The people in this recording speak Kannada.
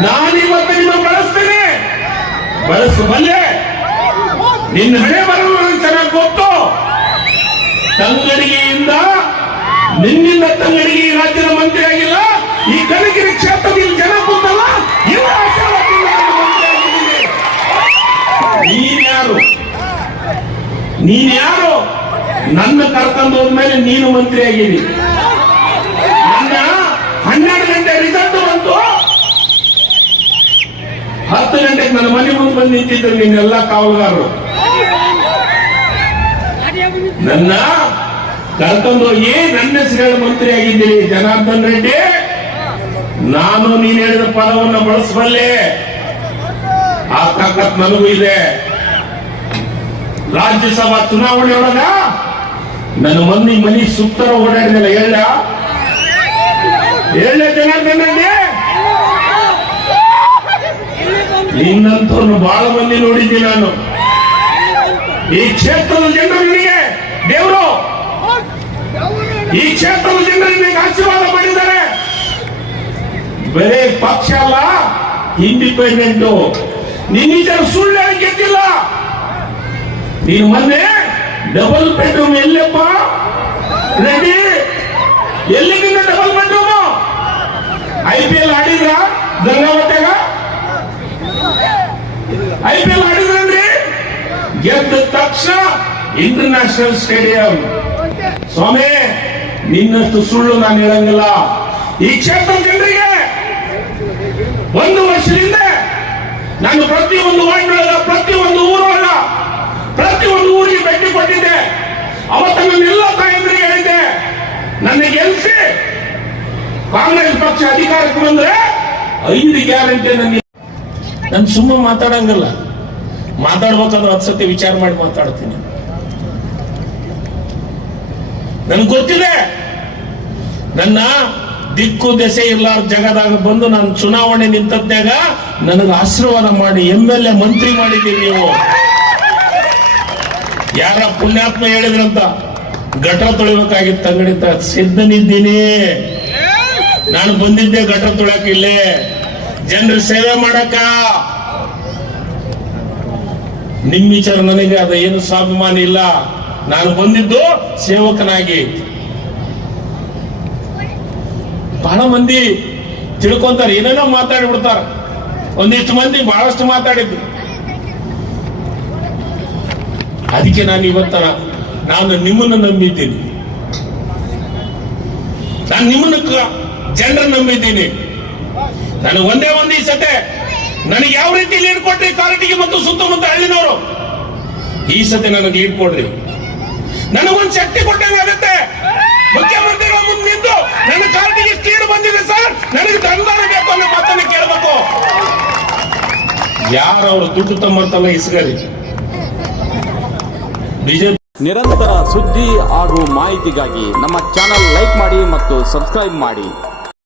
ನಾನಿವತ್ತು ಬಳಸ್ತೇನೆ. ಬಳಸ್ತೇನೆ ಬಳಸಬಲ್ಲೆ ನಿನ್ನ ಹಣೆ ಬರಲು ನನಗೆ ಚೆನ್ನಾಗಿ ಗೊತ್ತು. ತಂಗಡಿಗೆಯಿಂದ, ನಿನ್ನಿಂದ ತಂಗಡಿಗೆ ರಾಜ್ಯದ ಮಂತ್ರಿ ಆಗಿಲ್ಲ. ಈ ಕನಗಿರಿ ಕ್ಷೇತ್ರದಲ್ಲಿ ಜನ ಕೂತಲ್ಲ ನೀನ್ಯಾರು ನಾನು ಮಂತ್ರಿ ಆಗಿದ್ದೀನಿ. ನೀನ್ ಯಾರು? ನೀನ್ ಯಾರು? ನನ್ನ ಕರ್ಕೊಂಡು ಹೋದ್ಮೇಲೆ ನೀನು ಮಂತ್ರಿ ಆಗಿದ್ದೀನಿ. ನನ್ನ ಹನ್ನೆರಡು ಗಂಟೆ ರಿಸಲ್ಟ್ ಹತ್ತು ಗಂಟೆಗೆ ನನ್ನ ಮನೆ ಮುಂದೆ ಬಂದು ನಿಂತಿದ್ದರು ನಿನ್ನೆಲ್ಲ ಕಾವಲುಗಾರರು. ನನ್ನ ಕರ್ಕೊಂಡು ಏ ನನ್ನ ಹೆಸರು ಮಂತ್ರಿ ಆಗಿದ್ದೀನಿ ಜನಾರ್ದನ್ ರೆಡ್ಡಿ. ನಾನು ನೀನ್ ಹೇಳಿದ ಪದವನ್ನು ಬಳಸಬಲ್ಲೆ. ಆ ತಾಕತ್ ನನಗೂ ಇದೆ. ರಾಜ್ಯಸಭಾ ಚುನಾವಣೆ ಒಳಗ ನನ್ನ ಮಂದಿ ಮನಿ ಸುತ್ತರ ಓಡಾಡಿದಲ್ಲ ಹೇಳ ಹೇಳ ಜನಾರ್ದನ್ ರೆಡ್ಡಿ? ನಿನ್ನಂತವ್ರನ್ನು ಬಹಳ ಮಂದಿ ನೋಡಿದ್ದೀನಿ ನಾನು. ಈ ಕ್ಷೇತ್ರದ ಜನರು ನಿನಗೆ, ದೇವರು. ಈ ಕ್ಷೇತ್ರದ ಜನರು ನಿನಗೆ ಆಶೀರ್ವಾದ ಮಾಡಿದ್ದಾರೆ. ಬರೇ ಪಕ್ಷ ಅಲ್ಲ ಇಂಡಿಪೆಂಡೆಂಟ್ ನಿನ್ನ ಸುಳ್ಳು ಗೆದ್ದಿಲ್ಲ. ನೀನು ಮೊನ್ನೆ ಡಬಲ್ ಬೆಡ್ರೂಮ್ ಎಲ್ಲಪ್ಪ? ರೆಡಿ ಎಲ್ಲಿ ನಿನ್ನ double bedroom I P L ಆಡಿದ್ರ? ಗಂಗಾವತ್ಯಾಗ ಐ ಪಿ ಎಲ್ ಆಡಿದ್ರನ್ರಿ ಗೆದ್ದ ತಕ್ಷಣ ಇಂಟರ್ನ್ಯಾಷನಲ್ ಸ್ಟೇಡಿಯಂ ಸ್ವಾಮಿ, ನಿನ್ನಷ್ಟು ಸುಳ್ಳು ನಾನು ಹೇಳಂಗಿಲ್ಲ. ಈ ಕ್ಷೇತ್ರ ಜನರಿಗೆ ಒಂದು ವರ್ಷದಿಂದ ನಾನು ಪ್ರತಿಯೊಂದು ವಾರ್ಡ್ನೊಳಗ ಪ್ರತಿಯೊಂದು ಊರೊಳಗ ಪ್ರತಿಯೊಂದು ಊರಿಗೆ ಭೇಟಿ ಕೊಟ್ಟಿದ್ದೆ. ಅವತ್ತು ನನ್ನೆಲ್ಲ ತಾಯಂದ್ರಿಗೆ ಹೇಳಿದ್ದೆ. ನನ್ನ ಗೆಲ್ಸಿ ಕಾಂಗ್ರೆಸ್ ಪಕ್ಷ ಅಧಿಕಾರಕ್ಕೆ ಬಂದ್ರೆ ಐದು ಗ್ಯಾರಂಟಿ ನನಗೆ ನಾನು ಸುಮ್ಮನೆ ಮಾತಾಡಂಗಿಲ್ಲ. ಮಾತಾಡ್ಬೇಕಂದ್ರೆ ಹತ್ತು ಸತಿ ವಿಚಾರ ಮಾಡಿ ಮಾತಾಡ್ತೀನಿ. ನನ್ಗೆ ಗೊತ್ತಿದೆ. ನನ್ನ ದಿಕ್ಕು ದೆಸೆ ಇರ್ಲಾರ್ದ ಜಗದಾಗ ಬಂದು ನಾನು ಚುನಾವಣೆ ನಿಂತದ್ನಾಗ ನನಗೆ ಆಶೀರ್ವಾದ ಮಾಡಿ ಎಂ ಎಲ್ ಎ ಮಂತ್ರಿ ಮಾಡಿದ್ದೀರಿ ನೀವು. ಯಾರ ಪುಣ್ಯಾತ್ಮ ಹೇಳಿದ್ರಂತ ಗಟ್ರ ತೊಳಿಬೇಕಾಗಿತ್ತು ಅಂಗಡಿತ ಸಿದ್ಧನಿದ್ದೀನಿ. ನಾನು ಬಂದಿದ್ದೆ ಗಟ್ರ ತೊಳಕಿಲ್ಲೇ ಜನರ ಸೇವೆ ಮಾಡಕ ನಿಮ್ಮ ವಿಚಾರ ನನಗೆ ಅದ, ಏನು ಸ್ವಾಭಿಮಾನ ಇಲ್ಲ. ನಾನು ಬಂದಿದ್ದು ಸೇವಕನಾಗಿ. ಬಹಳ ಮಂದಿ ತಿಳ್ಕೊಂತಾರೆ, ಏನೇನೋ ಮಾತಾಡಿ ಬಿಡ್ತಾರ. ಒಂದಿಷ್ಟು ಮಂದಿ ಬಹಳಷ್ಟು ಮಾತಾಡಿದ್ರು. ಅದಕ್ಕೆ ನಾನು ಇವತ್ತ ನಾನು ನಿಮ್ಮನ್ನು ನಂಬಿದ್ದೀನಿ. ನಾನು ನಿಮ್ಮನ್ನು ಜನರ ನಂಬಿದ್ದೀನಿ. ನನಗೆ ಒಂದೇ ಒಂದು ಈ ಸತೆ ನನಗೆ ಯಾವ ರೀತಿ ಲೀಡ್ ಕೊಟ್ರಿ ಕಾರಟಿಗೆ ಮತ್ತು ಸುತ್ತಮುತ್ತ ಹಳ್ಳಿನವರು? ಈ ಸತಿ ನನಗೆ ಲೀಡ್ ಕೊಡ್ರಿ. ನನಗೊಂದು ಶಕ್ತಿ ಕೊಟ್ಟಂಗಾಗತ್ತೆ ಮುಖ್ಯಮಂತ್ರಿಗಳ ಮುಂದೆ ನಿಂತು ನನ್ನ ಕಾರಟಿಗೆ ಸ್ಟೀಡ್ ಬಂದಿದೆ ಸರ್. ನನಗೆ ಅನುದಾನ ಬೇಕು ಅನ್ನೋ ಮಾತನ್ನ ಕೇಳಬೇಕು. ಯಾರು ಅವರು ದುಡ್ಡು ತಮ್ಮರ್ತಲ್ಲ ಇಸ್ಗರಿ ಬಿಜೆಪಿ ನಿರಂತರ ಸುದ್ದಿ ಹಾಗೂ ಮಾಹಿತಿಗಾಗಿ ನಮ್ಮ ಚಾನಲ್ ಲೈಕ್ ಮಾಡಿ ಮತ್ತು ಸಬ್ಸ್ಕ್ರೈಬ್ ಮಾಡಿ.